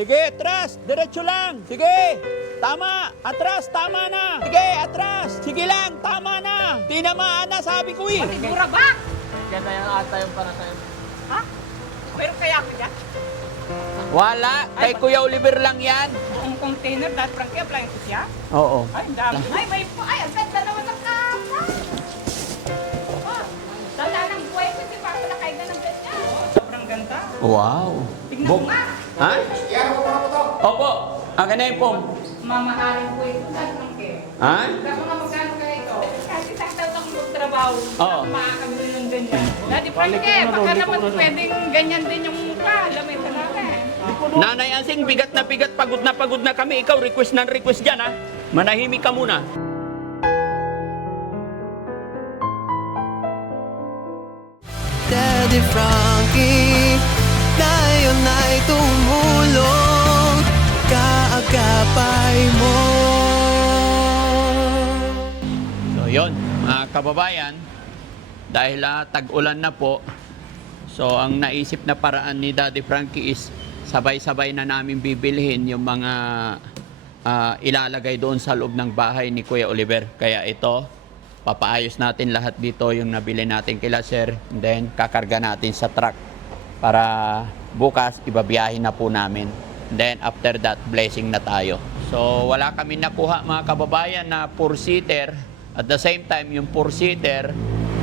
Sige, atras. Diretso lang. Sige. Tama. Atras. Tama na. Sige, atras. Sige lang. Tama na. Tinamaan na, sabi ko eh. Sigura ba? Yan na yung ata yung para sa'yo. Ha? Pero kaya ako yan? Wala. Kay Kuya Oliver lang yan. Buong container, dahil Frankie, appliances siya? Oo. Ay, ang dami. Ay, may po. Ay, ang ganda naman ng kama. Oh, dala ng buhay ko, di ba ako nakaiga ng ganyan? Sobrang ganda. Wow. Tignan mo nga. Ha? Opo. Ang na yung pom. Mamahalin ko ito, dahil Frankie. Ha? Dahil mga magkano kaya ito? Kasi isang taon akong magtrabaho. Oo. Makakabili ng ganyan. Dati Frankie, baka naman pwedeng ganyan din yung mukha. Alam mo ito namin. Nanay Ansing, bigat na pagod na kami. Ikaw, request ng request dyan, ha? Manahimik ka muna. Daddy Frankie, ngayon ay tumulong, kaagapay mo. So, yun, mga kababayan, dahil tag-ulan na po, so ang naisip na paraan ni Daddy Frankie is sabay-sabay na namin bibilhin yung mga ilalagay doon sa loob ng bahay ni Kuya Oliver. Kaya ito, papaayos natin lahat dito yung nabili natin kila Sir. And then, kakarga natin sa truck para bukas ibabiyahin na po namin. And then, after that, blessing na tayo. So, wala kami nakuha mga kababayan na 4-seater. At the same time, yung 4-seater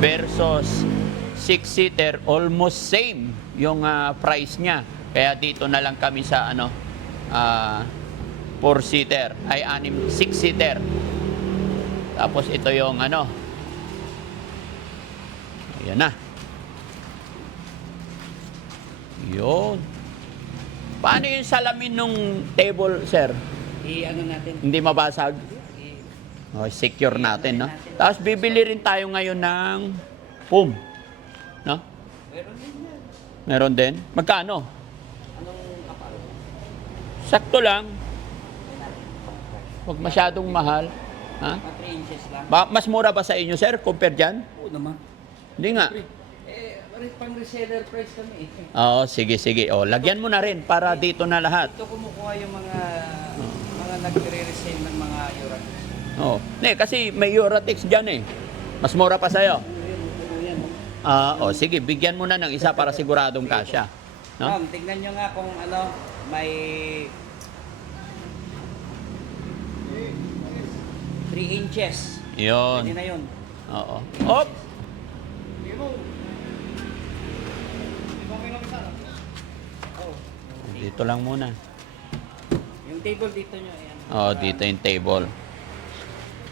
versus 6-seater, almost same yung price niya. Kaya dito na lang kami sa 4-seater, ay 6-seater. Tapos ito yung ayan na. Yun. Paano yung salamin nung table, sir? I-ano natin. Hindi mabasag? Secure natin, no? Tapos bibili rin tayo ngayon ng foam. No? Meron din yan. Meron din? Magkano? Anong kapal? Sakto lang. Huwag masyadong mahal. Ha? Mga 3 inches lang. Mas mura ba sa inyo, sir, compare dyan? Oo naman. Hindi nga. Pang reseller price kami eh. Oo, sige. O, lagyan mo na rin para dito na lahat. Ito kumukuha yung mga nagre-resell ng mga Europe. Oo. Kasi may Eurotex dyan eh. Mas mura pa sa'yo. Sige, bigyan mo na ng isa para siguradong kasya. No? Ma'am, tignan nyo nga kung may 3 inches. Yun. Pwede na yun. Oo. Op! Dito lang muna. Yung table dito nyo, ayan. Oo, dito yung table.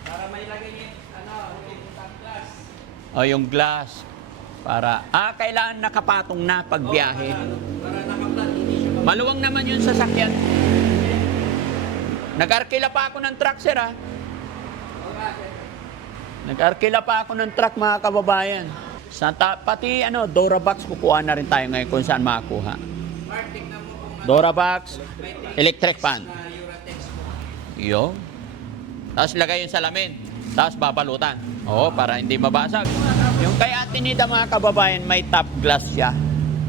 Para may lagay nyo, yung glass. Yung glass. Para, kailangan nakapatong na pag biyahe. Para nakaplat, hindi siya Maluwang naman yung sasakyan. Nag-arkila pa ako ng truck, sir, ha? Nag-arkila pa ako ng truck, mga kababayan. Pati, Dorabox, kukuha na rin tayo ngayon kung saan makakuha. Mark, tignan mo kung Dorabox, may 3 electric fan. na Eurotex mo. Yun. Tapos lagay yung salamin. Tapos babalutan. Oo, para hindi mabasag. Yung kay Ate Nida, mga kababayan, may top glass siya.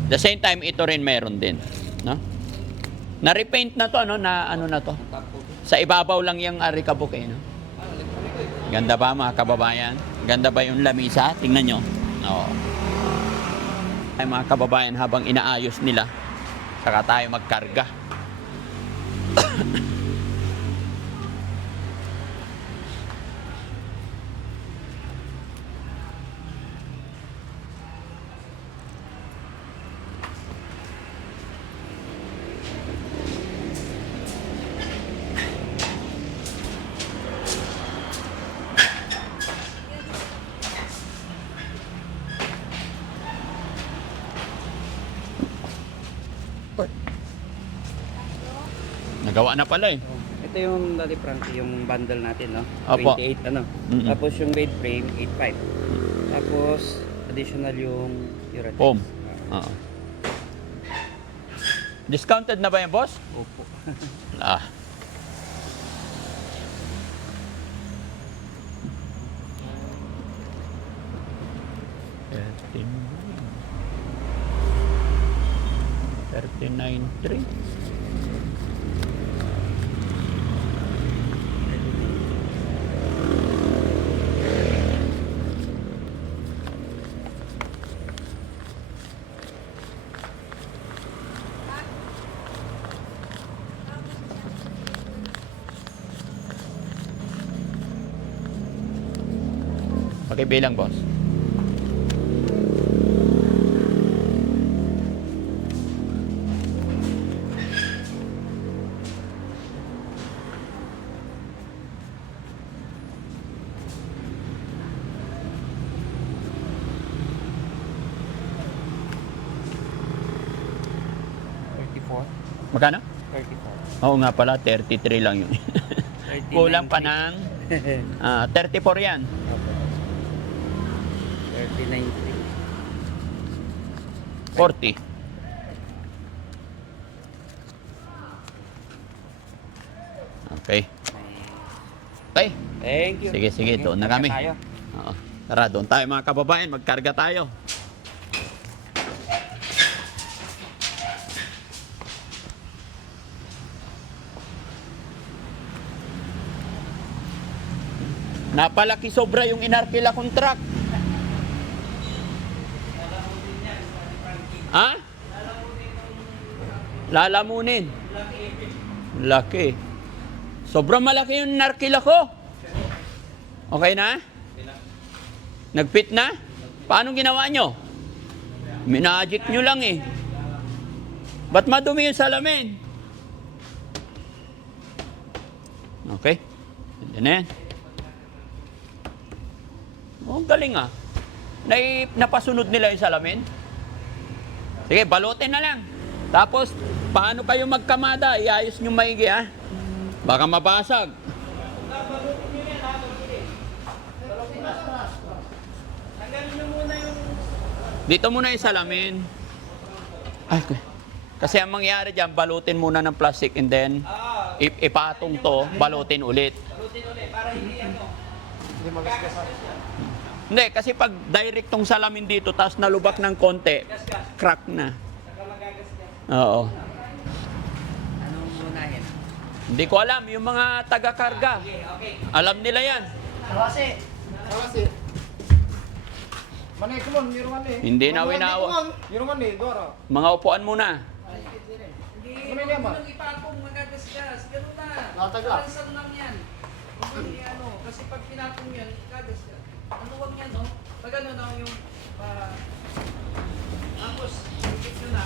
The same time, ito rin meron din. No? Na-repaint na to, na to. Sa ibabaw lang yung arikabok eh, no? Ganda ba, mga kababayan? Ganda ba yung lamisa? Tingnan nyo. Oo. Ay, mga kababayan, habang inaayos nila, saka tayo magkarga. Nagawa na pala eh. Ito yung Daddy Frankie, yung bundle natin, no? Opo. 28, Mm-mm. Tapos yung bed frame, 8.5. Tapos, additional yung Eurotex. Home. Oo. Discounted na ba yan, boss? Opo. Ah. $39.3 Pakibilang, boss. Magkano? 34. Oo nga pala, 33 lang yun. 39. Kulang pa ng 34 yan. Opo. 39. 40. Okay. Okay. Thank you. Sige, sige, doon na kami. Tayo. Oo. Tara, doon tayo mga kababayan, magkarga tayo. Napalaki sobra yung inarkila kong truck. Ha? Lalamunin. Laki. Sobrang malaki yung inarkila ko. Okay na? Nagfit na? Paano ginawa nyo? Minagic nyo lang eh. Ba't madumi yung salamin? Okay. Hindi na yan. Oh, galing ah. Napasunod nila yung salamin. Sige, balutin na lang. Tapos, paano kayo magkamada? Iayos nyo maigi ah. Baka mabasag. Dito muna yung salamin. Ay, kasi ang mangyari dyan, balutin muna ng plastic and then ipatong to, balutin ulit. Hindi, kasi pag direct tong salamin dito, tapos nalubak ng konti, crack na. Oo. Anong unahin? Hindi ko alam, yung mga taga-karga. Alam nila yan. Awase. Manay ko mon, miruman eh. Hindi na winawa. Miruman eh, Dora. Mga upuan muna. Manay niya ba? Ipapong magagasgas, gano'n na. Natagla. Alansan lang yan. Hindi ano, kasi pag pinapong yan, gagasgas. Ano wag yan, no? Pag ano na yung, tapos, ikit nyo na.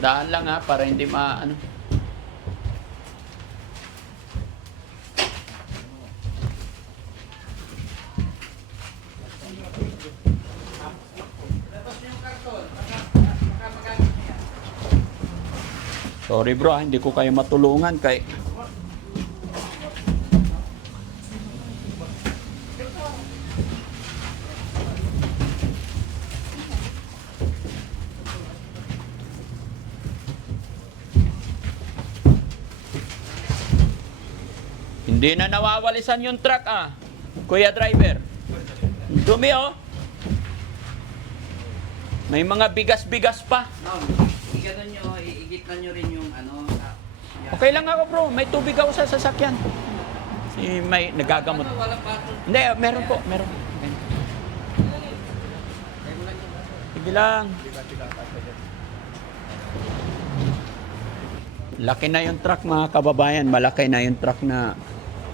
Daan lang ha, para hindi ano. Tapos yung karton, baka magamit niya. Sorry bro, hindi ko kayo matulungan kay hindi na nawawalisan yung truck ah. Kuya driver. Dumi oh. May mga bigas-bigas pa. No, i-ganon nyo, iigitnan nyo rin yung ano. Okay lang ako bro, may tubig ako sa sasakyan. Si may nagagamot. Ano, walang bato. Hindi, meron po, meron. Sige lang. Laki na yung truck mga kababayan, malaki na yung truck na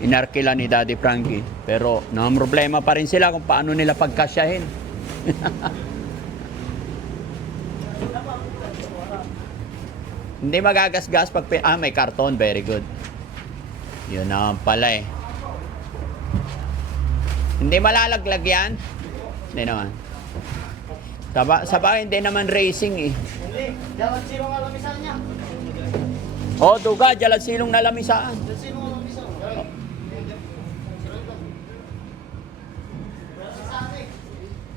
inarkila ni Daddy Frankie. Pero ang problema pa rin sila kung paano nila pagkasyahin. Hindi magagasgas pag may karton, very good. Yun naman pala eh. Hindi malalaglag yan? Hindi naman. Sabay hindi naman racing eh. Hindi, dapat sino nga lamisan niya. Oh, duga, jalan silong na lamisaan. Dapat sino nga lamisan.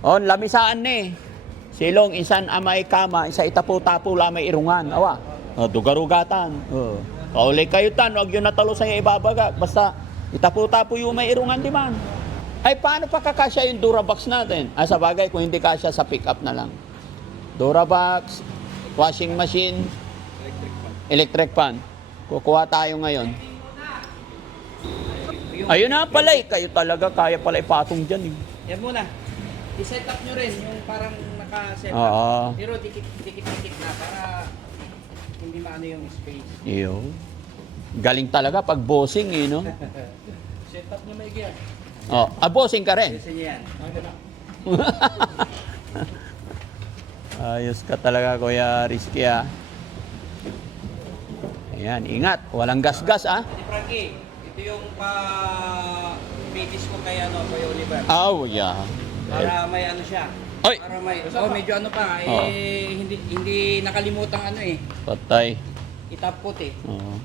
Oh, lamisaan na eh. Silong, isan amay kama, isa itapo-tapo lamay irungan. Awa. Oh, dugarugatan. Oh. Kaulay kayo tan, huwag yun natalo sa ibabaga. Basta itapo-tapo yung may irungan, di man. Ay, paano pa kakasya yung Durabox natin? Ay, sa bagay, kung hindi kasya sa pick-up na lang. Durabox, washing machine, electric fan. Kukuha tayo ngayon. Ayun na pala eh. Kayo talaga, kaya pala ipatong dyan eh. Yan muna. I-set up nyo rin yung parang naka-set up. Oo. Pero dikit-dikit na para hindi maano yung space. Iyo. Galing talaga pag bossing eh, no? Set up niya may gear. Oh, bossing ka rin. Kasi niya yan. Ayos ka talaga, Kuya Rizky, ah. Ayan, ingat. Walang gas-gas, ah. Ate Frankie, ito yung pa-babies ko kay Kuya Oliver. Oh, yeah. Para may ano siya. Oy! Para may, medyo ano pa, Oo. hindi nakalimutang ano eh. Patay. Itapot eh. Oo.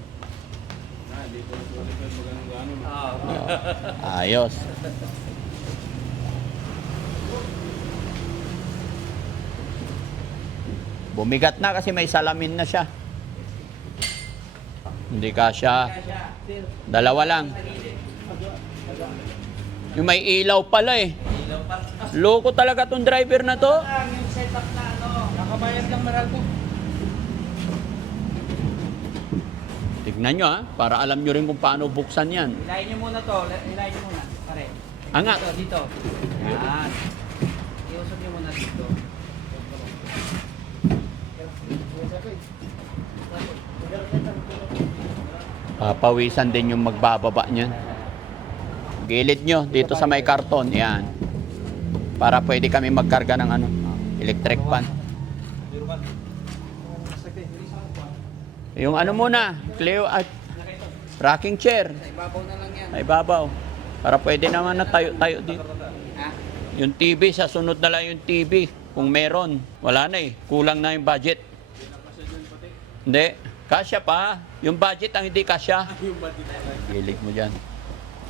Oo. Ayos. Bumigat na kasi may salamin na siya. Hindi kasya. Dalawa lang. Yung may ilaw pala eh. Loko talaga tong driver na to. Yung setup na ano, nakabayad lang Meralco. Tignan nyo, ha, para alam nyo rin kung paano buksan yan. Ilayin niyo muna to, ilayin niyo muna. Pare. Angat. Dito. Yan. Iusap niyo muna dito. Papawisan din yung magbababa niyan. Gilid nyo dito sa may karton. Yan. Para pwede kami magkarga ng ano, electric fan. Yung ano muna, Cleo at rocking chair. Ibabaw na lang yan. Ay babaw. Para pwede naman na tayo dito. Ha? Yung TV, sa sunod na lang yung TV. Kung meron, wala na eh. Kulang na yung budget. Hindi. Kasya pa. Yung budget ang hindi kasya. Gilig mo dyan.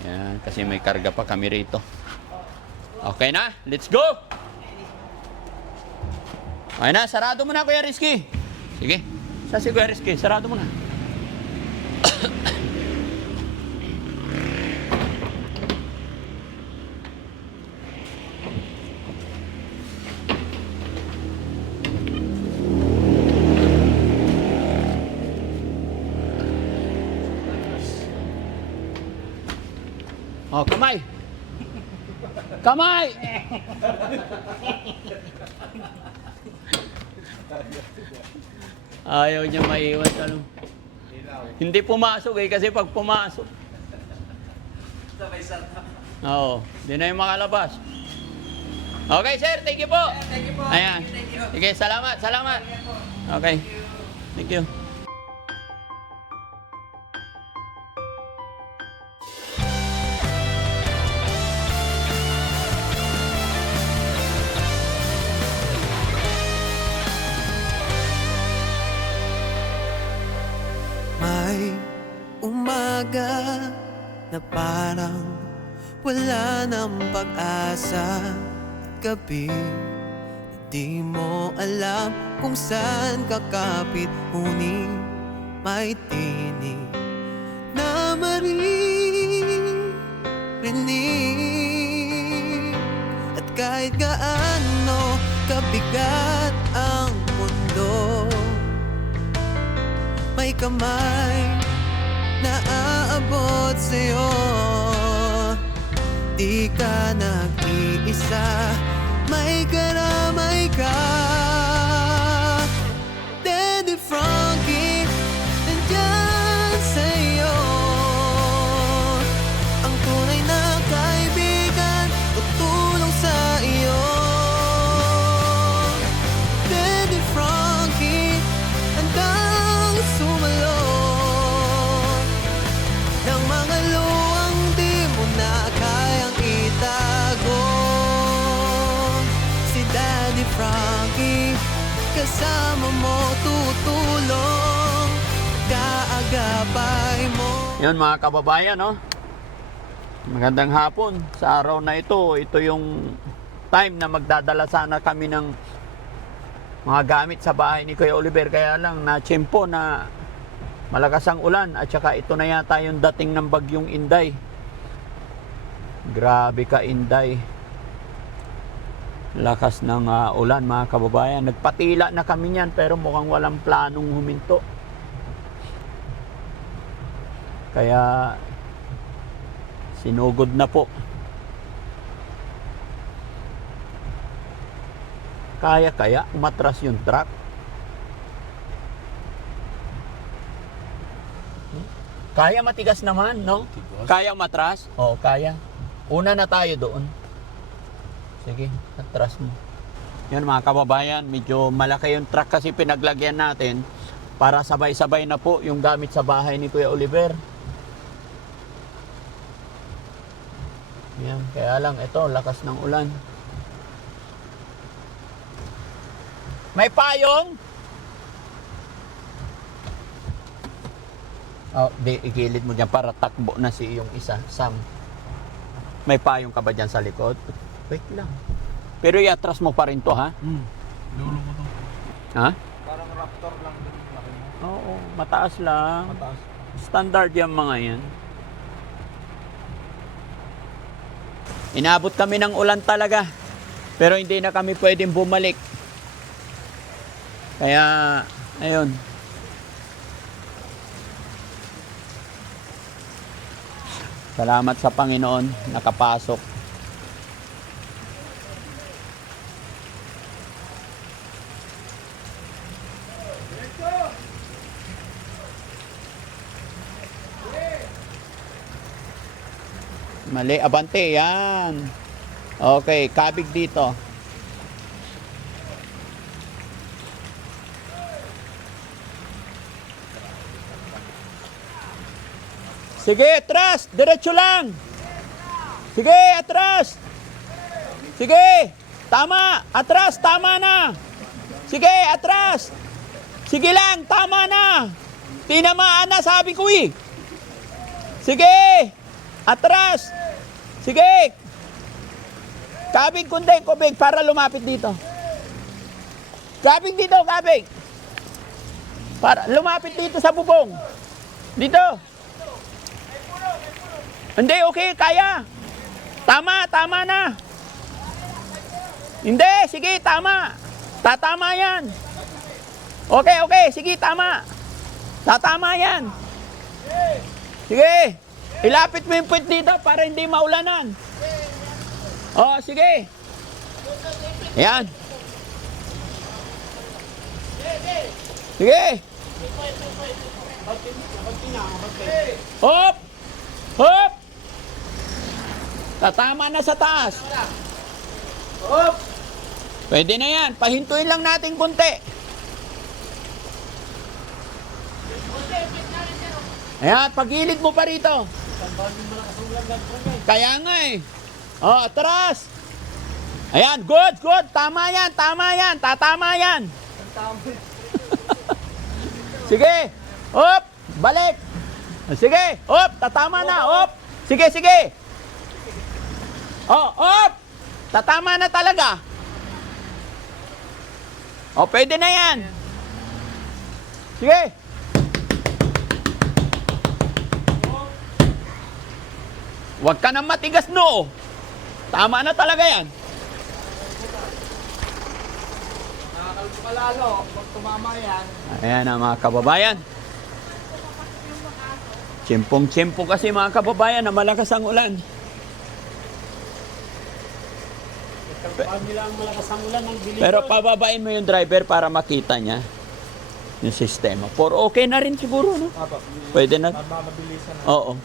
Yan. Kasi may karga pa kami rito. Okay na? Let's go! Okay na. Sarado mo na, Kuya Rizky. Sige. Sa si Kuya Rizky. Sarado mo na. Oh, kamay! Kamay! Ayaw niya maiwan. Ano? Hindi pumasok eh, kasi pag pumasok. Oo, di na yung makalabas. Okay, sir, thank you po. Thank you po. Ayan. Thank you. Sige, salamat, salamat. Okay, thank you. May umaga na parang wala ng pag-asa at gabi na di mo alam kung saan kakapit, ngunit may tinig na maririnig. At kahit gaano kabigat ang mundo, may kamay na aabot sa'yo. Di ka nag-iisa, may karamay ka. Daddy Frankie, nandyan sa'yo. Ang tunay na kaibigan, tutulong sa iyo. Daddy Frankie, handang sumalo ng mga luwang di mo na kayang itago. Si Daddy Frankie, kasama mo, tutulong, kaagapay mo. Yun mga kababayan, no? Magandang hapon. Sa araw na ito, ito yung time na magdadala sana kami ng mga gamit sa bahay ni Kuya Oliver. Kaya lang na-tsempo na malakas ang ulan at saka ito na yata yung dating ng bagyong Inday. Grabe ka, Inday. Lakas ng ulan, mga kababayan. Nagpatila na kami niyan pero mukhang walang planong huminto. Kaya sinugod na po. Kaya umatras yung truck. Kaya matigas naman, no? Kaya matras? Oo, kaya. Una na tayo doon. Sige, atras mo. Yan mga kababayan, medyo malaki yung truck kasi pinaglagyan natin para sabay-sabay na po yung gamit sa bahay ni Kuya Oliver. Yan, kaya lang ito, lakas ng ulan. May payong? Oh, di, igilid mo dyan para takbo na si yung isa, Sam. May payong ka ba dyan sa likod? Wait lang. Pero iatras mo pa rin to, ha? Dulo mo to. Ha? Parang raptor lang din yung laki mo. Oo, mataas lang. Mataas. Standard yung mga yan. Inabot kami ng ulan talaga. Pero hindi na kami pwedeng bumalik. Kaya, ayun. Salamat sa Panginoon, nakapasok. Mali, abante, yan. Okay, kabig dito. Sige, atras, diretso lang. Sige, atras. Sige, tama, atras, tama na. Sige, atras. Sige lang, tama na. Tinamaan na, sabi ko eh. Sige, atras. Sige. Kabig kundi, kubig, para lumapit dito. Kabig dito, kabig. Para lumapit dito sa bubong. Dito. Hindi, okay, kaya. Tama, tama na. Hindi, sige, tama. Tatama yan. Okay, okay, sige, tama. Tatama yan. Sige. Ilapit mo yung puwit dito para hindi maulanan. Oh, sige. Ayan. Sige. Hop! Hop! Tatama na sa taas. Hop! Pwede na yan. Pahintuin lang natin kunti. Ayan, pagilid mo pa rito. Kaya nga eh. Oh, atras. Ayan, good, good. Tama yan, tama yan. Tatama yan. Sige. Hop, balik. Sige, hop, tatama na. Hop. Sige, sige. Oh, hop. Tatama na talaga. Oh, pwede na yan. Sige. Huwag ka nang matigas, no. Tama na talaga yan. Nakakalpo ka lalo. Pag tumama yan. Ayan na mga kababayan. Tsimpong-tsimpo kasi mga kababayan na malakas ang ulan. Paano nila ang malakas ang ulan ng bilis? Pero pababain mo yung driver para makita niya yung sistema. For okay na rin siguro, no? Pwede na. Mabilisan na. Oo.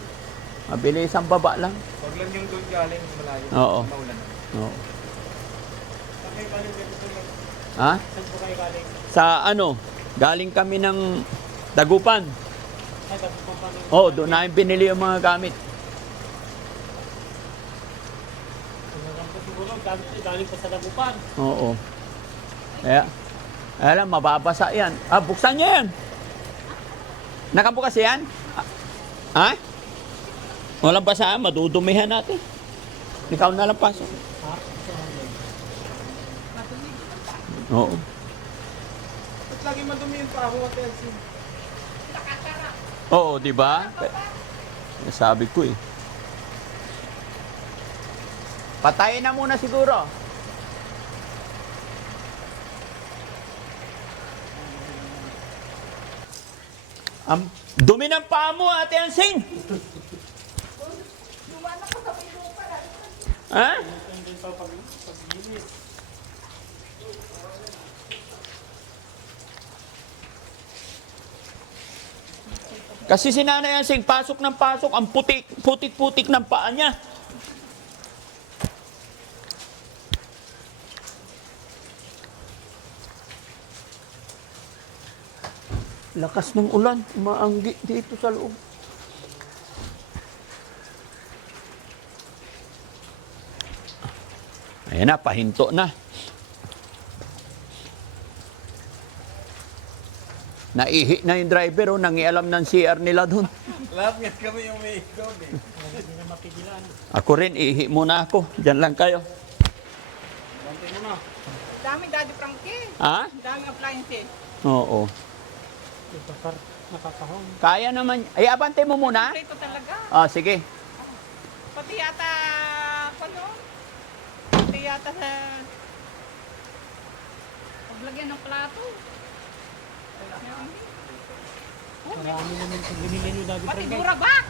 Mabilis ang baba lang. Huwag lang yung doon galing malayo. Oo. Maulan. Oo. Saan kayo galing dito? Ha? Saan po kayo galing? Sa ano? Galing kami ng Dagupan. Ay, tapos po pa rin. Oh, doon namin binili yung mga gamit. Siguro, galing pa sa Dagupan. Oo. Kaya, alam, mababasa yan. Ah, buksan niyo yan. Nakabukas yan? Ha? Walang basa, madudumihan natin. Ikaw na lang pasok. Oo. Ba't lagi madumi yung paho at Elsie? Oo, di ba? Sabi ko eh. Patayin na muna siguro. Dumi ng paa mo, Ate Ansing. Ha? Kasi si Nanay Ansing, pasok ng pasok, ang putik-putik ng paa niya. Lakas ng ulan, umaanggi dito sa loob. Ayan na, pahinto na. Naihi na yung driver, oh, nangialam ng CR nila doon. Lahat nga kami yung may doon eh. Ako rin, ihi muna ako. Diyan lang kayo. Dami, Daddy Frankie. Ha? Daming appliances. Oo. Kaya naman. Ay, abante mo muna. Ito talaga. Ah, sige. Pati yata, ano? Pati yata sa paglagyan ng plato. Marami naman kung binili nyo dati. Pati burabak.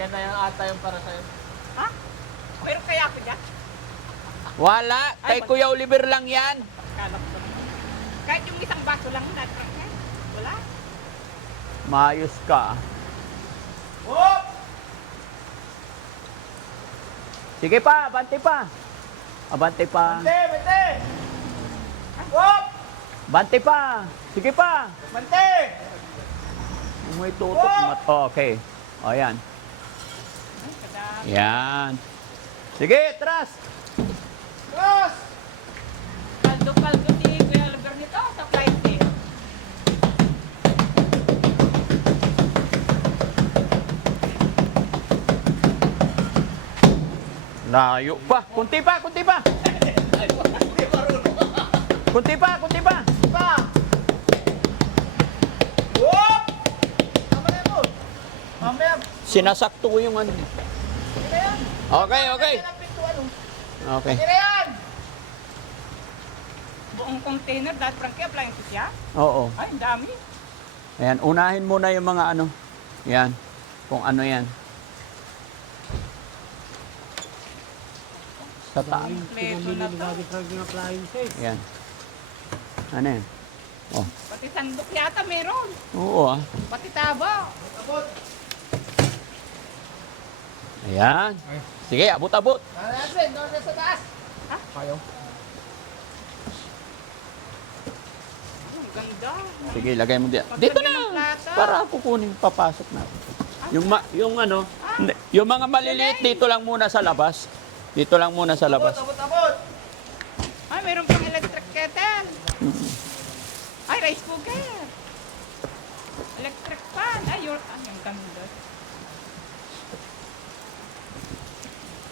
Yan na yung ata yung para sa'yo. Ha? Meron kaya ako dyan? Wala. Kay Kuya Oliver lang yan. Kala ko naman. Kahit yung isang baso lang, Daddy Frankie. Wala. Maayos ka. Hop! Sige pa, abante pa. Abante pa. Bante! Bante! Hop! Bante pa. Sige pa. Bante! May tutok. Oh, okay. O, yan. Yan. Sige, tras. Cross! Kaldo-kaldo ni Kuya Oliver nito sa flight eh. Layo pa. Kunti pa, kunti pa. Kunti pa, kunti pa. Pa! Hop! Tama na mo. Mamaya. Sinasakto ko yung ano. Sino yan? Okay, okay. Yan ang pintuan, oh. Okay. Sino yan? Buong container, Daddy Frankie, appliances siya. Oo. Ay, ang dami. Ayan, unahin muna yung mga ano. Yan. Kung ano yan. Sa taas. Kompleto na to. Dati Frank yung appliances. Yan. Ano yan? Oh. Pati sandok yata meron. Oo ah. Pati tabo. Abot. Ayan. Sige, abot-abot. Nasin, doon sa taas. Ha? Kayo. Ang ganda. Sige, lagay mo dito. Dito na. Para kukunin, papasok na. Yung ano, hindi, yung mga maliliit dito lang muna sa labas. Dito lang muna sa labas. Abot, abot. Ay, meron pang electric kettle. Ay, rice cooker. Electric fan. Ay, ang ganda.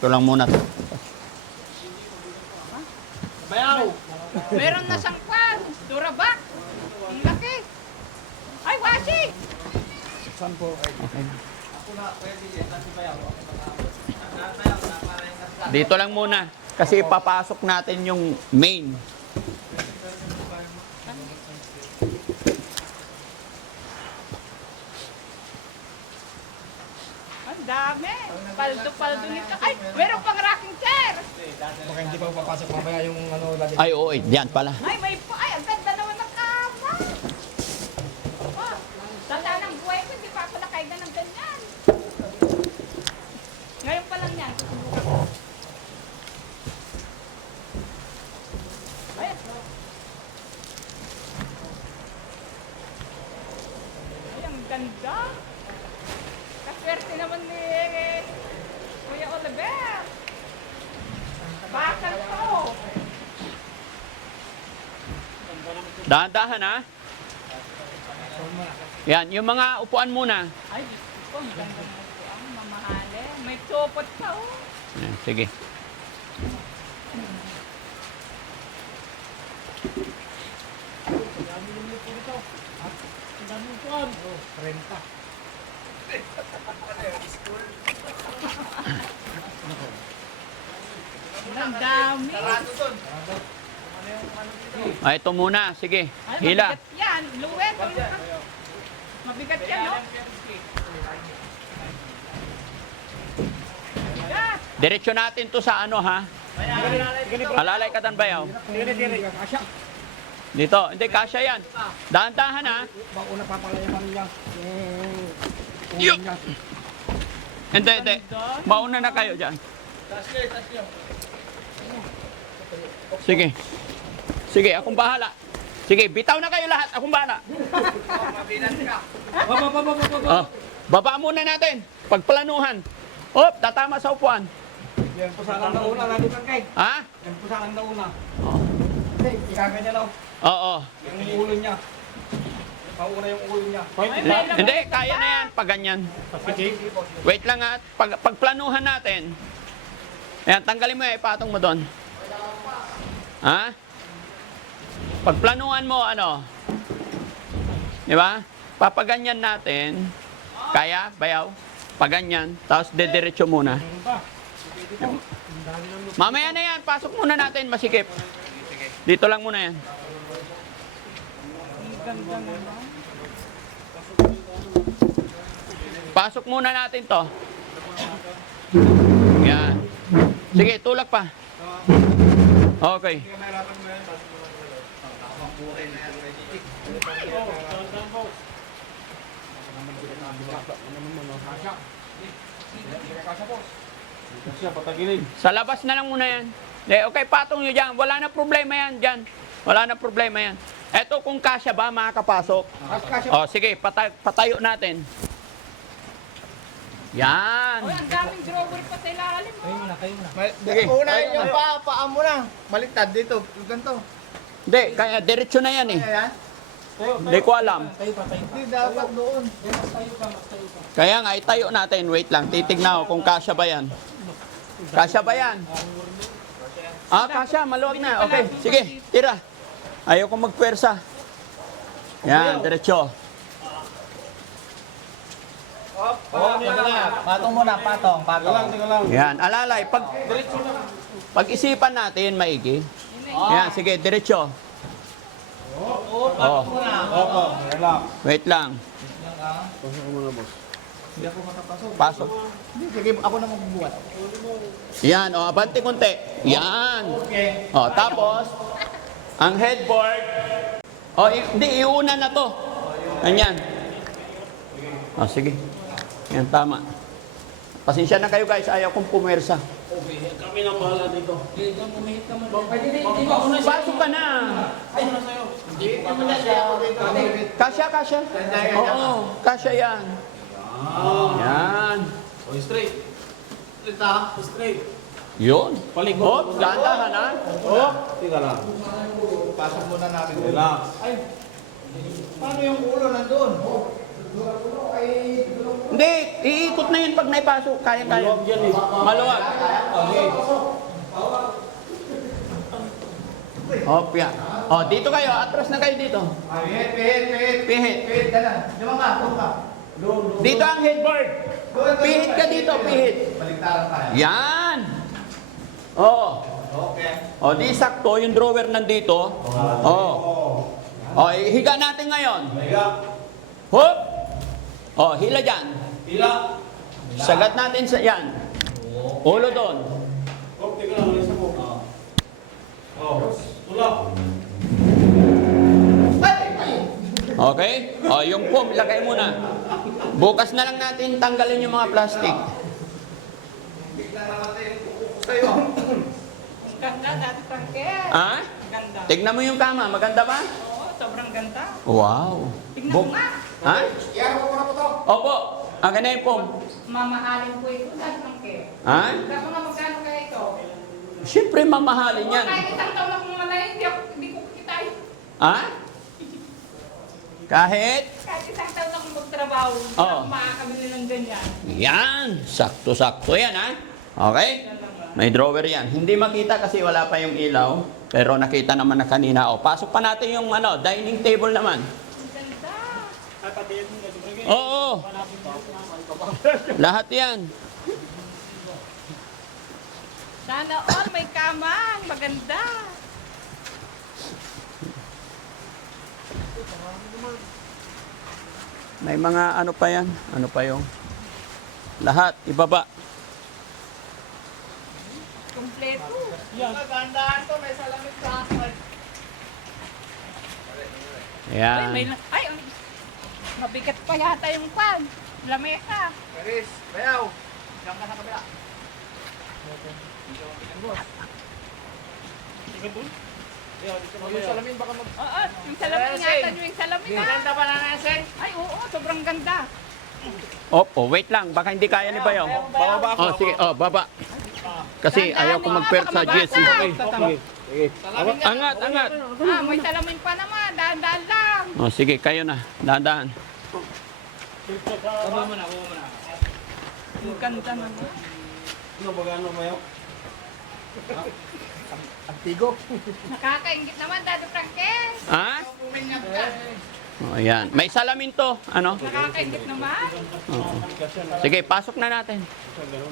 Ito lang muna. Bayaw. Meron na siyang fan. Durabak. Ang laki. Ay, washing. Okay. Dito lang muna. Kasi papasok natin yung main. Ang dami. Paldo-paldo nito. Ay, meron pang rocking chair. Baka hindi pa papasok mamaya yung ano lagi. Ay, oo, diyan pala. Ay, ay, ang ganda naman ng kama. Oh, tanda ng buhay ko, hindi pa ako nakaiga ng ganyan. Ngayon pa lang yan. Susubukan ko. Ay, ay, ang ganda. Kaswerte naman ni Kuya Oliver. Bakal to. Dahan-dahan ha. Yan, yung mga upuan muna. Ay, Diyos ko, ang ganda mo po. Ang mamahali. May chopot pa, oh. Yan, sige. Ang dami yung kuwan. Oh, 30. Ang dami. Ay, ito muna. Sige. Ay, Hila. mabigat yan. Luwet. Mabigat yan, no? Mabigat. Diretso natin to sa ano ha. Alalay ka tan bayaw. Dito. Hindi, kasya yan. Dahan-dahan ha. Bang una papalayaman niya. Yo! Hindi, hindi. Mauna na kayo dyan. Sige. Sige, akong bahala. Sige, bitaw na kayo lahat. Akong bahala. Oh, baba muna natin. Pagplanuhan. Op, tatama sa upuan. Yan po sa lang na una, Daddy Frankie. Ha? Yan po sa lang na una. Oh. Ikaganyan lang. Oo. Yung ulo niya. Pauna yung ulo niya. Hindi, kaya na yan. Pag ganyan. Wait lang at pagplanuhan natin. Ayan, tanggalin mo ipatong mo doon. Ha? Pagplanuhan mo, ano? Di ba? Papaganyan natin. Kaya? Bayaw? Paganyan. Tapos dediretso muna. Mamaya na yan. Pasok muna natin. Masikip. Dito lang muna yan. Pasok muna natin to. Yan. Sige, tulak pa. Okay. Sa labas na lang muna yan. Okay, patong nyo dyan. Wala na problema yan dyan. Wala na problema yan. Eto kung kasya ba, makakapasok. O, sige, patayo natin. Yan. Uy, ang daming drawer pa sa ilalim. Sige. Unahin yung paa mo na. Baliktad dito. Ganito. Hindi, kaya diretso na yan eh. Ayan. Hindi ko alam. Hindi dapat doon. Kaya nga, itayo natin. Wait lang, titignan ko kung kasya ba yan. Kasya ba yan? Ah, kasya, maluwag na. Okay, sige, tira. Ayoko magpwersa. Yan, diretso. Patong muna, patong. Yan, alalay. Pag-isipan natin, maigi. Yan, sige, diretso. Oh. Wait lang. Pasok. Sige, ako na magbubuhat. Yan, oh, abante konti. Yan. Oh, tapos, ang headboard. Oh, hindi, iuna na to. Ganyan. Oh, sige. Yan, tama. Pasensya na kayo guys, ayaw kong pumersa. Pasok ka na. Kasya, kasya. Oo, kasya yan. Yan. Yun. Oh, dahan-dahan ha. Pasok muna natin. Paano yung ulo nandun? Hindi, iikot na yun pag naipasok. Kaya-kaya. Maluwag. Opya. Oh, dito kayo. Atras na kayo dito. Pihit. Diba ka? Doon ka. Dito ang headboard. Pihit ka dito, pihit. Baliktaran tayo. Yan. Oh. Okay. Oh, di sakto yung drawer nandito. Oh. Oh, higa natin ngayon. Hop. Oh, hila dyan. Sagat natin sa yan. Ulo doon. Okay? Oh, yung foam, lagay muna. Bukas na lang natin tanggalin yung mga plastic. Ganda, Daddy Frankie. Ha? Ganda. Tignan mo yung kama, maganda ba? Oo, sobrang ganda. Wow. Tignan mo nga. Ha? Yan, ako na po to. Opo. Ang na yung foam. Mamahalin ko ito, Daddy Frankie. Ha? Sabi nga magkano kaya ito? Siyempre mamahalin yan. Kahit isang taon akong malay, hindi ko kitain. Ha? Kahit? Kahit isang taon akong magtrabaho, hindi Oo. ako makakabili ng ganyan. Yan. Sakto-sakto yan, ha? Okay? May drawer yan. Hindi makita kasi wala pa yung ilaw. Pero nakita naman na kanina. O, pasok pa natin yung dining table naman. Ang ganda. Oo. Lahat yan. Sana all may kamang. Maganda. May mga ano pa yan. Ano pa yung? Lahat. Ibaba. Kompleto. Magandaan to, may salamit sa akin. Ay, Yan. may ay, Mabigat pa yata yung pan. Lamesa. Chris, bayaw. Diyan ka sa kabila. Yung salamin baka mag... Oo, yung salamin ingatan nyo yung salamin ha. Ganda pa na nasin. Ay, oo, sobrang ganda. Opo, wait lang. Baka hindi kaya ni Bayaw. Bababa ako. Oh, sige. Oh, baba. Kasi ayaw ko mag-pwersa, Jesse. Angat, angat. Ah, may salamin pa naman. Dahan-dahan lang. Oh, sige, kayo na. Dahan-dahan. Baba mo na, baba mo na. Ang ganda naman. Antigo. Nakakaingit naman, Daddy Frankie. Ha? Oh, ayan. May salamin to. Ano? Nakakaingit naman. Oo. Sige, pasok na natin.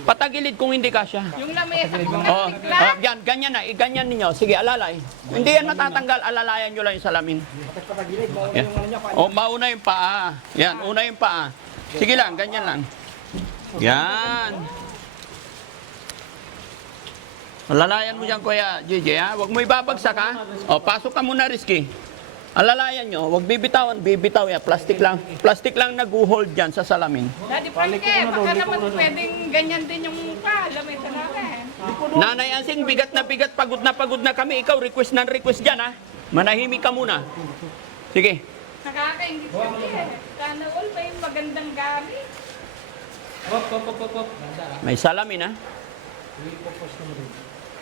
Patagilid kung hindi kasya. Yung lamesa kung Oh, nagtigla. yan, ganyan na. Ganyan ninyo. Sige, alalay. Hindi yan matatanggal. Alalayan nyo lang yung salamin. Yan. Oh, mauna yung paa. Yan, una yung paa. Sige lang, ganyan lang. Yan. Alalayan mo dyan, Kuya JJ, ha? Huwag mo ibabagsak, ha? O, pasok ka muna, Rizky. Alalayan nyo. Huwag bibitawan. Bibitaw yan. Plastic lang. Plastic lang nag-hold dyan sa salamin. Daddy Frankie, baka naman pwedeng ganyan din yung mukha. Lamesa namin. Nanay Ansing, bigat na bigat, pagod na kami. Ikaw, request ng request dyan, ha? Manahimik ka muna. Sige. Nakakaingit kami eh. Sana all may magandang gamit. May salamin, ha?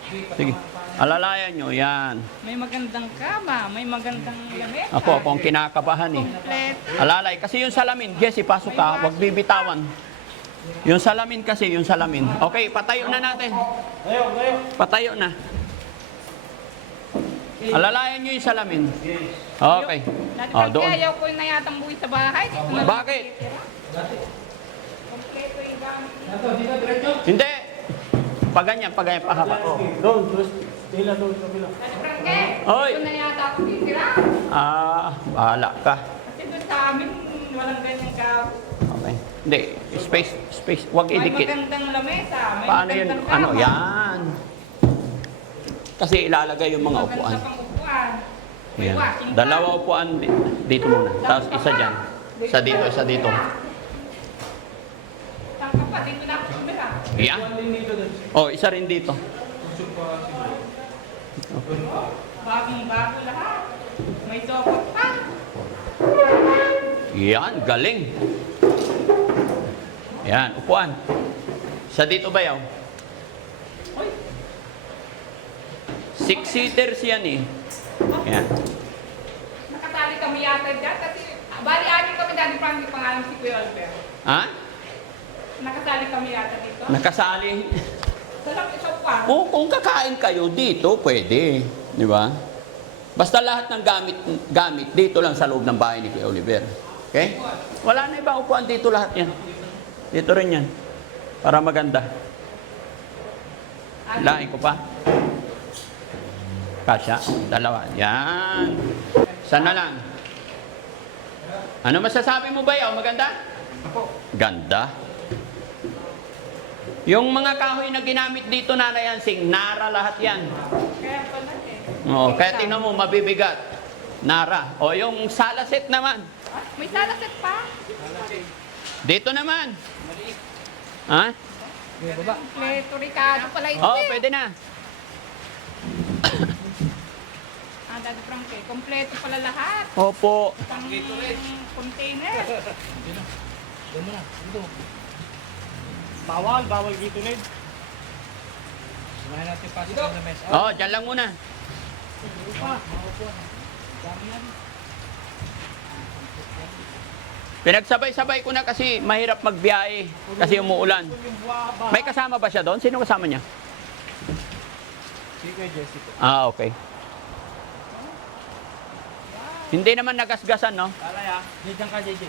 Sige. Alalayan nyo, yan. May magandang kama, may magandang lamesa. Ako ang kinakabahan, eh. Kompleto. Alalay, kasi yung salamin, Jesse, pasok ka, huwag bibitawan. Yung salamin kasi, yung salamin. Okay, patayo na natin. Patayo na. Alalayan nyo yung salamin. Okay. Daddy Oh, Frankie, doon. ayaw ko na yatang buhay sa bahay. Dito na lang Bakit? nakikitira. Kompleto yung gamit. Hindi. Pag ganyan, pahaba. Doon, tila doon, kabila. Daddy Frankie, Oy. dito na yata ako titira. Bahala ka. Kasi doon sa amin, walang ganyang gamit. Okay. Hindi, space. Huwag May idikit. magandang lamesa, may Paano yun? magandang kama. Ano, yan. Kasi ilalagay yung mga upuan. Maganda pang upuan. May Yan. washing Dalawa upuan dito muna. Tapos isa dyan. Isa dito, isa dito. Saan ka pa? Dito na ako tumira. Yan. Oh, isa rin dito. Bagong-bago lahat. May sopot pa. Yan, galing. Yan, upuan. Sa dito ba yaw? 6-seaters yan eh. Yan. Nakatali kami yata dyan kasi bali-ani kami dati Frankie pangalan si Kuya Albert. Ha? Nakatali kami yata dito. Nakasali. Sa lang isa pa. Kung kakain kayo dito, pwede. Di ba? Basta lahat ng gamit dito lang sa loob ng bahay ni Kuya Oliver. Okay? Wala na ibang upuan dito lahat yan. Dito rin yan. Para maganda. Lain ko pa. Kasya. Dalawa. Yan. Sana lang. Ano masasabi mo ba yaw? Maganda? Ganda. Yung mga kahoy na ginamit dito, Nanay Ansing, Nara lahat yan. Kaya pala eh. Oo, kaya tingnan mo, mabibigat. Nara. O yung salaset naman. Ah, may salaset pa. Dito naman. Ha? Kompleto Ricardo pala ito Oo, eh. pwede na. Daddy Frankie, kompleto pala lahat. Opo. Pang container. Doon mo na, dito. Bawal dito, Ned. Sumahin natin pasok sa mesa. Oo, dyan lang muna. Pinagsabay-sabay ko na kasi mahirap magbiyahe kasi umuulan. May kasama ba siya doon? Sino kasama niya? Si Kuya Jesse po. Okay. Hindi naman nagasgasan, no? Alaya. Diyan ka, JJ.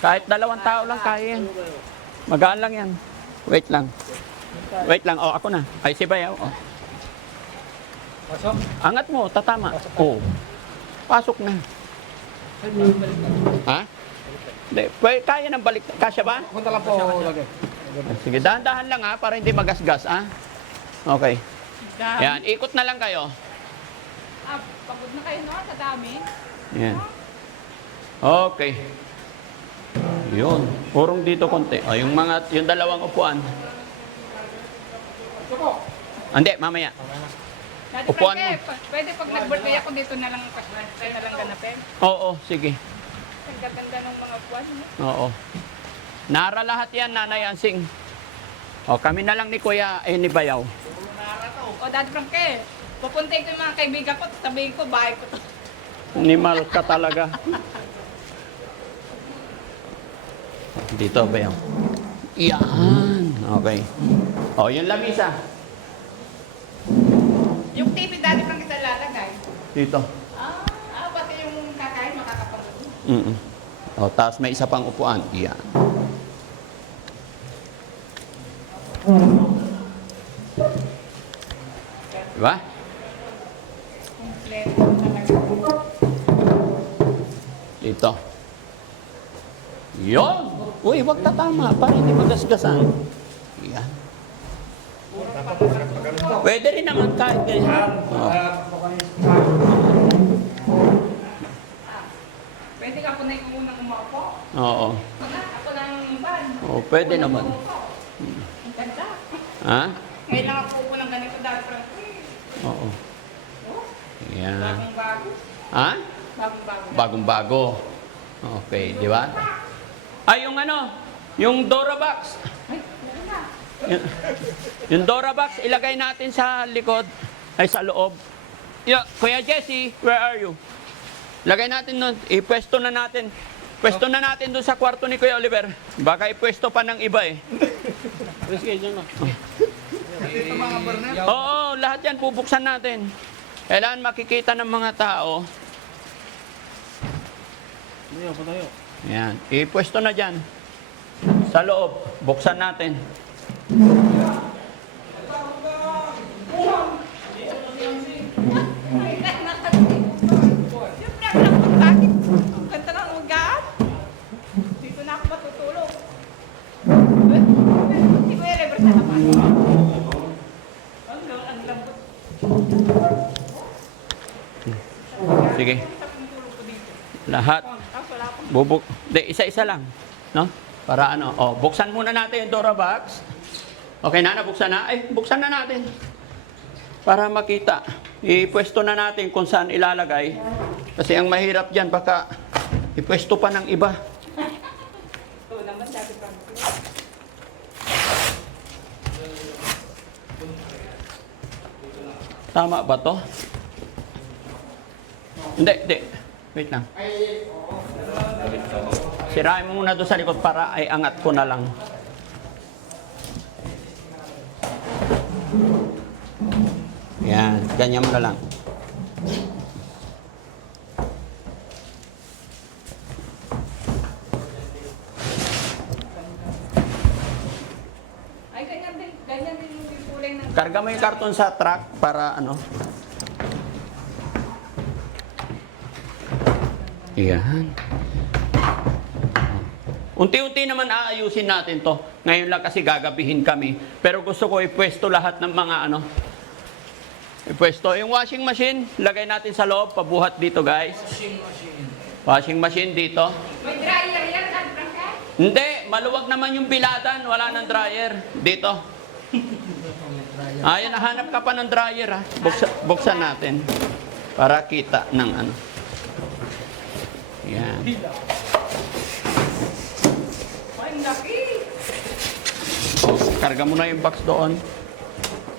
Kahit 2 tao lang kaya yan. Magaan lang yan. Wait lang. Wait lang. Oh, ako na. Ay, si Bayaw. Oh. Pasok. Angat mo, tatama. Oh. Pasok na. Ha? Hindi. Pwede, kaya nang balik. Kasya ba? Punta lang po lagi. Sige, dahan-dahan lang ha, para hindi magasgas, ha? Okay. Dami. Yan, ikot na lang kayo. Ah, pagod na kayo no sa dami. Yan. Okay. Yun. Purong dito konti. O, yung dalawang upuan. Hindi, mamaya. Dati Upuan Frankie, pwede pag nag-birthday ako dito na lang ganapin. Oo, sige. Ang gaganda ng mga upuan. No? Oo. Nara lahat yan, Nanay Ansing. O, kami na lang ni Kuya, ni Bayaw. O Dati Frankie, pupuntahin ko yung mga kaibigan ko, sabihin ko, bahay ko to. Animal ka talaga. Dito, Bayaw. Yan. Okay. O, yung lamisa. Yung TV Dati Frankie sa lalagay. Dito. Pati yung kakain makakapagod. O, tapos may isa pang upuan. Yan. Diba? Kompleto talaga. Dito. Yon. Uy, wag tatama para hindi magasgasan. Yan. Pwede rin naman kahit ganyan. Pwede ka po na yung unang umaupo. Oo. Ako ng van. Oo, pwede naman. Ang ganda. Ha? Ngayon lang ako po ng ganito Dati Frankie. Oo. Yan. Bagong bago. Ha? Bagong bago. Bagong-bago. Okay, di ba? Ay, yung yung Dora box. Ay, meron na. Yung Dora box, ilagay natin sa likod, ay sa loob. Kuya Jesse, where are you? Lagay natin nun, ipwesto na natin. Pwesto na natin doon sa kwarto ni Kuya Oliver. Baka ipwesto pa ng iba eh. Oo, lahat yan bubuksan natin. Kailangan makikita ng mga tao. Patayo. Yan, ipwesto na dyan. Sa loob, buksan natin. Siyempre, ako lang bakit? Ang ganda ng ugat. Dito na ako matutulog. Si Kuya Lever sa naman. Ang lambot. Sige, Sa pintulog ko dito. lahat. Wala akong Bubuk. Hindi, isa-isa lang. No? Para ano. Oh, buksan muna natin yung Dora box. Okay na, nabuksan na. Ay, buksan na natin. Para makita. Ipwesto na natin kung saan ilalagay. Kasi ang mahirap dyan, baka ipwesto pa ng iba. ito naman Dati Frankie. Tama ba to? Hindi, hindi. Wait lang. Sirain mo muna doon sa likod para ay angat ko na lang. Yan, ganyan mo na lang. Ay, ganyan din yung kulay ng... Karga mo yung karton sa truck para ano. Yan. Unti-unti naman aayusin natin to. Ngayon lang kasi gagabihin kami. Pero gusto ko ipwesto lahat ng mga ano. Ipwesto. Yung washing machine, lagay natin sa loob. Pabuhat dito guys. Washing machine dito. May dryer yan, Dati Frankie. Hindi, maluwag naman yung biladan. Wala nang dryer. Dito. Ayan, nahanap ka pa ng dryer ha. Buksan natin. Para kita ng ano. Yan. Ay, ang laki. Karga mo na yung box doon.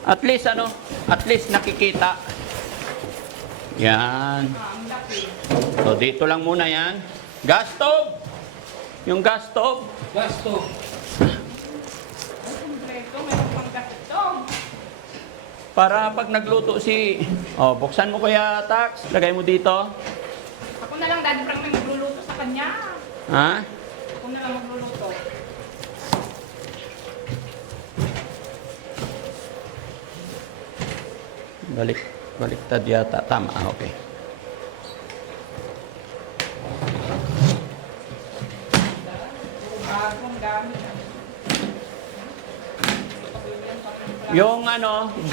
At least ano, at least nakikita. Yan. Ang laki. So dito lang muna yan. Gas stove. Yung gas stove. Gasto. Ay, kompleto. Meron pang gasto. Para pag nagluto buksan mo kuya Tax. Lagay mo dito. Ako na lang, Dati Frankie, may magluluto sa kanya. Ha? Ako na lang magluluto. Baliktad yata. Tama. Okay. Bagong gamit. Yung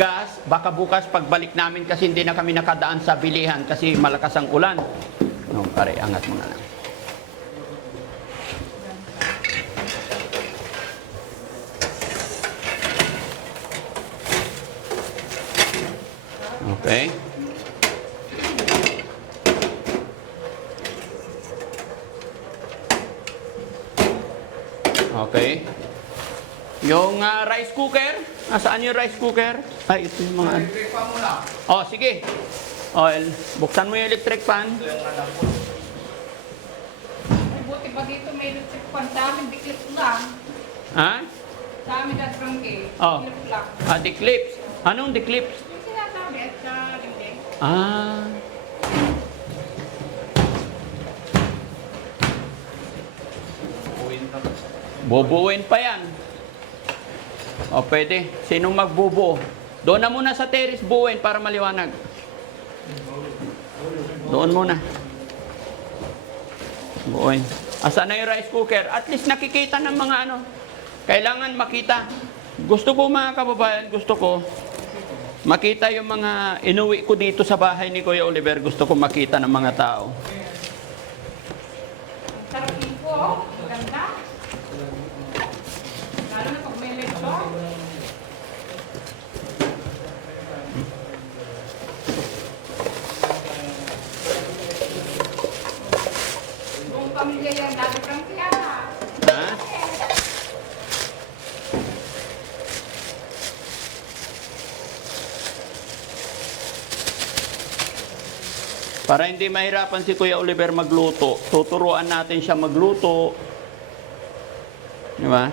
gas, baka bukas pagbalik namin kasi hindi na kami nakadaan sa bilihan kasi malakas ang ulan. No, pare, angat mo na lang. Okay. Okay. Yung rice cooker, nasaan yung rice cooker? Ay, ito yung mga ano. Electric pa muna. Oh, sige. Oil, buksan mo yung electric fan. Ay, buti ba dito may electric fan? Sa amin, diklit lang. Ha? Sa amin, Dad Frankie. Oh. Diklit lang. Ah, declips. Anong declips? Yung sinasabi at sa dingding. Ah. Bubuuin pa yan. O, pwede. Sinong magbubuo? Doon na muna sa terrace buuin para maliwanag. Doon muna. Buuin. Asa na yung rice cooker? At least nakikita ng mga ano. Kailangan makita. Gusto ko mga kababayan, gusto ko makita yung mga inuwi ko dito sa bahay ni Kuya Oliver. Gusto ko makita ng mga tao. Ang sarap nito, oh. Maganda. Lalo na pag may lecho. Buong pamilya yan, Dad Frankie, ah. Ha? Para hindi mahirapan si Kuya Oliver magluto, tuturuan natin siya magluto. Di ba?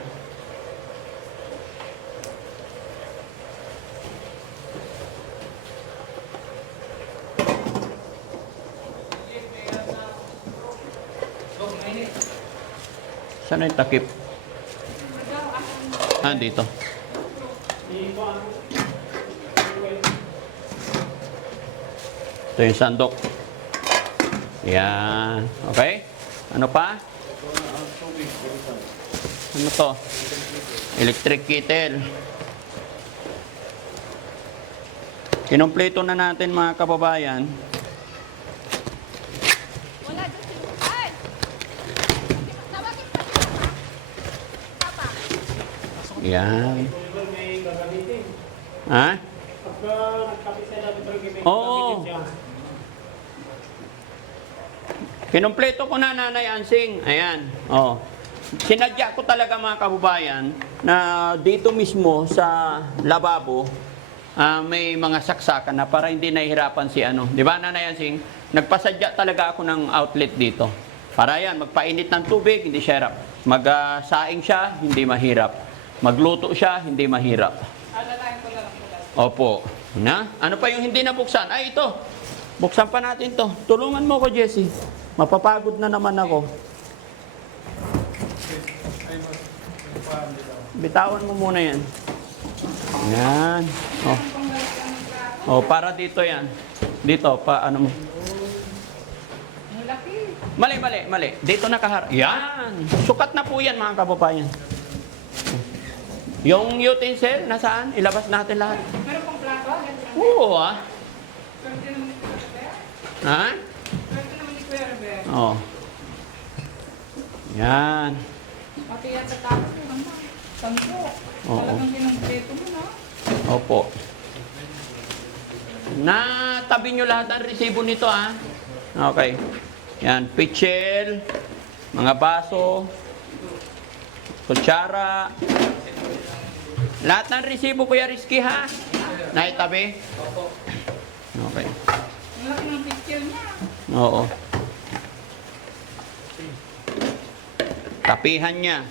Saan na yung takip? Ah, dito. Ito yung sandok. Yan. Okay? Ano pa? Ano to? Electric kettle. Kinumpleto na natin mga kababayan. Wala doon si Ay! Tawagin pa siya. Papa. Yan. Ha? Oo. Kinumpleto ko na, Nanay Ansing. Ayan. Oh. Sinadya ko talaga mga kababayan na dito mismo sa lababo may mga saksakan na para hindi nahihirapan si ano. Di ba, Nanay Ansing? Nagpasadya talaga ako ng outlet dito. Para yan, magpainit ng tubig, hindi siya hirap. Magsaing siya, hindi mahirap. Magluto siya, hindi mahirap. Alalayan ko lang. Opo. Na? Ano pa yung hindi nabuksan? Ay, ito. Buksan pa natin to. Tulungan mo ko, Jessie. Mapapagod na naman ako. Bitawan mo muna yan. Yan. Oh. Oh, para dito yan. Dito, pa ano mo. Ang laki. Mali. Dito nakahar. Yan. Sukat na po yan, mga kababayan. Yung utensil, nasaan? Ilabas natin lahat. Meron pang plato, Dad Frankie. Oo, ah. Swerte naman ni Kuya Robert. Ha? Swerte naman ni Kuya Robert. Oh. Yan. Pati yan sa tapos yung ano, sampo. Oo. Talagang kinumpleto mo, no? Opo. Natabi nyo lahat ang resibo nito, ah. Okay. Yan, pitchel, mga baso, kutsara. Lahat ng resibo, Kuya Rizky, ha? Naitabi? Okay. Ang laki ng picture niya. Oo. Tapihan niya.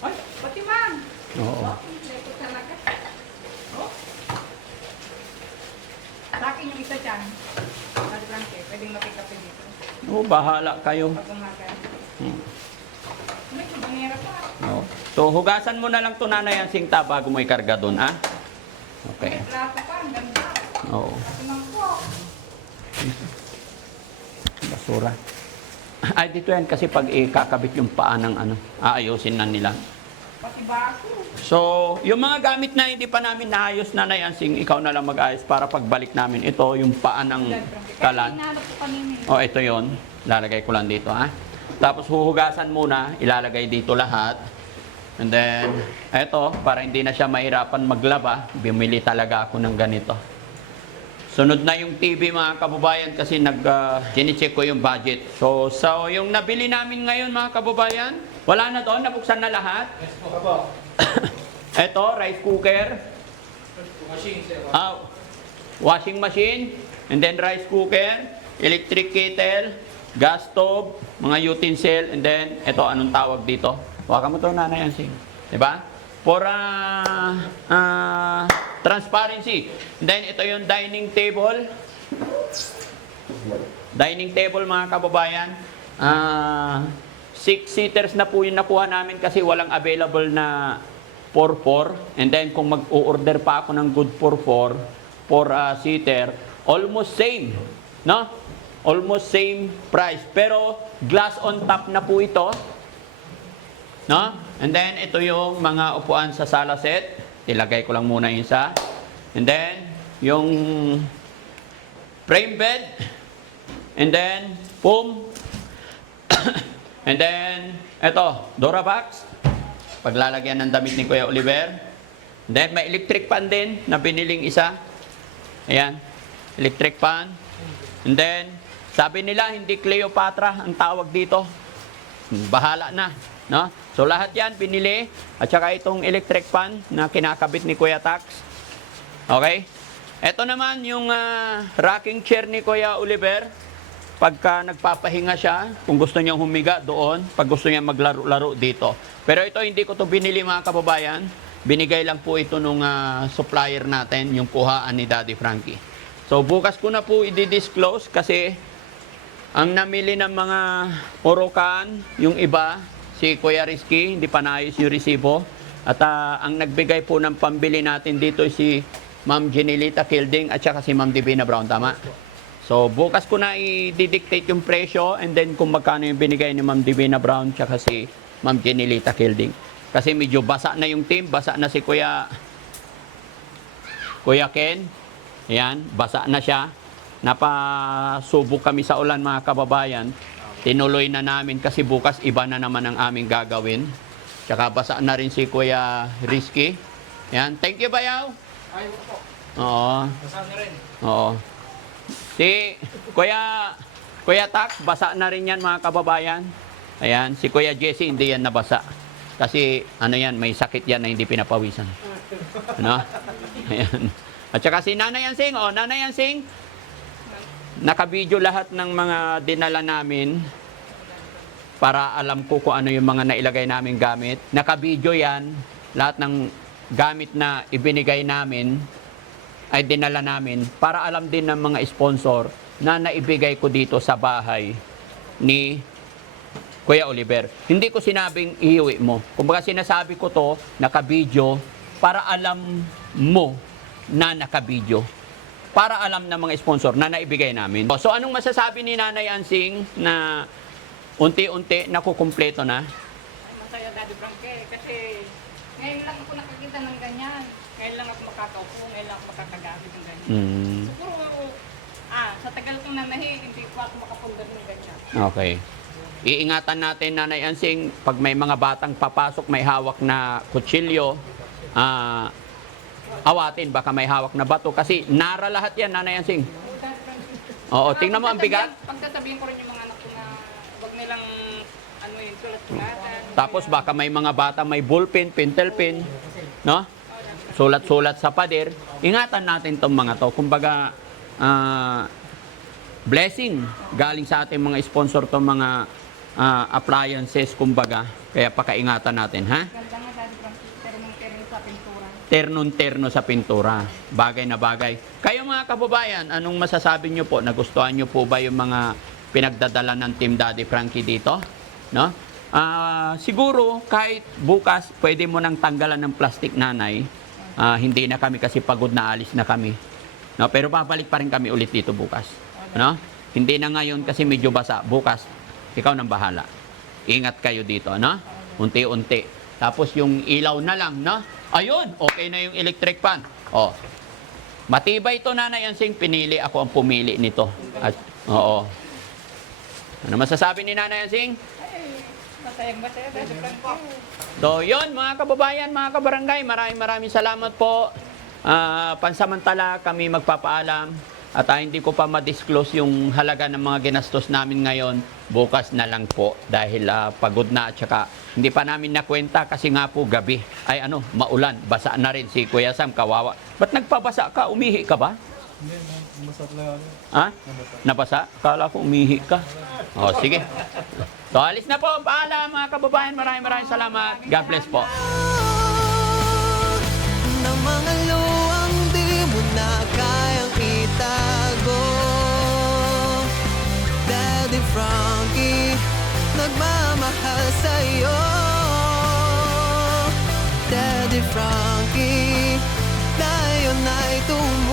Ay, pati man. Oo. Kompleto talaga. Oh. Sa akin yung isa dyan. Dad Frankie, pwedeng mapikapin dito. Oo, bahala kayo. Pag umaga. Hmm. May kubanera pa. Oo. So, hugasan mo na lang ito, Nanay Ansing, bago mo ikarga doon, ah? Okay. May plato pa, ang ganda. Oo. Pati mangkok. Basura. Ay, dito yan kasi pag ikakabit yung paa ng ano, aayusin na nila. Pati baso. So, yung mga gamit na hindi pa namin naayos, Nanay Ansing, ikaw na lang mag-ayos para pagbalik namin. Ito, yung paa ng Dad Frankie. Kasi kalan. hinahanap ko kanina. O, ito yon. Lalagay ko lang dito, ha? Tapos huhugasan muna, ilalagay dito lahat. And then, eto, para hindi na siya mahirapan maglaba, bumili talaga ako ng ganito. Sunod na yung TV mga kababayan kasi chine-check ko yung budget. So yung nabili namin ngayon mga kababayan, wala na doon, nabuksan na lahat. Ito, rice cooker. Washing machine, and then rice cooker, electric kettle, gas stove, mga utensil, and then ito, anong tawag dito? Hawakan mo to, Nanay Ansing. Diba? For transparency. And then ito yung dining table. Dining table mga kababayan. 6-seaters na po yung nakuha namin kasi walang available na 4-4. And then kung mag-order pa ako ng good 4-seater, almost same. No? Almost same price. Pero glass on top na po ito. No? And then ito yung mga upuan sa sala set. Ilagay ko lang muna yung isa. And then yung frame bed. And then foam. And then ito, Dora box. Paglalagyan ng damit ni Kuya Oliver. And then may electric fan din na biniling isa. Ayan, electric fan. And then sabi nila hindi Cleopatra ang tawag dito. Bahala na, no? So lahat 'yan binili at saka itong electric fan na kinakabit ni Kuya Tax. Okay? Ito naman yung rocking chair ni Kuya Oliver. Pagka nagpapahinga siya, kung gusto niyang humiga doon, pag gusto niya maglaro-laro dito. Pero ito hindi ko to binili mga kababayan. Binigay lang po ito nung supplier natin, yung kuhaan ni Daddy Frankie. So bukas ko na po i-disclose kasi ang namili ng mga Orocan, yung iba, si Kuya Rizky, hindi pa naayos yung resibo. At ang nagbigay po ng pambili natin dito si Ma'am Jenilita Kilding at saka si Ma'am Divina Brown, tama? So bukas ko na i-dictate yung presyo and then kung magkano yung binigay ni Ma'am Divina Brown at saka si Ma'am Jenilita Kilding. Kasi medyo basa na yung team, basa na si Kuya Ken. Ayan, basa na siya. Napasubok kami sa ulan mga kababayan. Tinuloy na namin kasi bukas iba na naman ang aming gagawin. Tsaka basa na rin si Kuya Rizky. Ayan, thank you Bayaw. Ayaw po. Oo. Basa na rin. Oo. Si Kuya Tak, basa na rin yan mga kababayan. Ayan, si Kuya Jesse hindi yan nabasa. Kasi ano yan, may sakit yan na hindi pinapawisan. Ano? Ayan. At saka si Nanay Ansing, Nanay Ansing, nakabidyo lahat ng mga dinala namin para alam ko kung ano yung mga nailagay namin gamit. Nakabidyo yan, lahat ng gamit na ibinigay namin ay dinala namin para alam din ng mga sponsor na naibigay ko dito sa bahay ni Kuya Oliver. Hindi ko sinabing iuwi mo. Kumbaga sinasabi ko to, nakabidyo, para alam mo na nakabidyo. Para alam ng mga sponsor na naibigay namin. So anong masasabi ni Nanay Ansing na unti-unti nakukumpleto na? Masaya Daddy Frankie kasi ngayon lang ako nakakita ng ganyan. Ngayon lang ako makakaupo, ngayon lang ako makakagamit ng ganyan. Siguro, sa tagal kong nanahi, hindi ko ako makapundar ng ganyan. Okay. Iingatan natin, Nanay Ansing, pag may mga batang papasok, may hawak na kutsilyo, awatin, baka may hawak na bato. Kasi nara lahat yan, Nanay Ansing. Oo, tingnan mo ang bigat. Pagsasabihin ko rin yung mga anak ko na huwag nilang yung sulat-sulatan. Tapos baka may mga bata may ballpen, pentel pen, no? Sulat-sulat sa pader. Ingatan natin tong mga to. Kumbaga, blessing galing sa ating mga sponsor tong mga appliances, kumbaga. Kaya pakaingatan natin, ha? Ganda nga Daddy Frankie, terno-terno sa pintura. Terno-terno sa pintura. Bagay na bagay. Kayo mga kababayan, anong masasabi nyo po? Nagustuhan nyo po ba yung mga pinagdadala ng Team Daddy Frankie dito? No? Siguro, kahit bukas, pwede mo nang tanggalan ng plastic, Nanay. Hindi na kami kasi pagod na alis na kami. No? Pero babalik pa rin kami ulit dito bukas. No? Hindi na ngayon kasi medyo basa. Bukas, ikaw nang bahala. Ingat kayo dito, no? Unti-unti. Tapos yung ilaw na lang, no? Ayun, okay na yung electric fan. Oh. Matibay ito, Nanay Ansing. Pinili ako ang pumili nito. At, oo. Ano masasabi ni Nanay Ansing? Masayang-masaya Daddy Frankie. So, yun mga kababayan, mga kabarangay, maraming salamat po. Pansamantala kami magpapaalam. At hindi ko pa ma-disclose yung halaga ng mga ginastos namin ngayon. Bukas na lang po dahil pagod na at saka hindi pa namin nakwenta kasi nga po gabi. Ay ano, maulan. Basa na rin si Kuya Sam, kawawa. Ba't nagpabasa ka? Umihi ka ba? Hindi, masarap lang ako. Ha? Nabasa? Kala ko umihi ka. O, sige. So, alis na po. Paalam mga kababayan. Maraming salamat. God bless po. Ng mga luwang di mo na kayang itago. Daddy Frankie, nagmamahal sa'yo. Daddy Frankie, tayo na'y tumahal.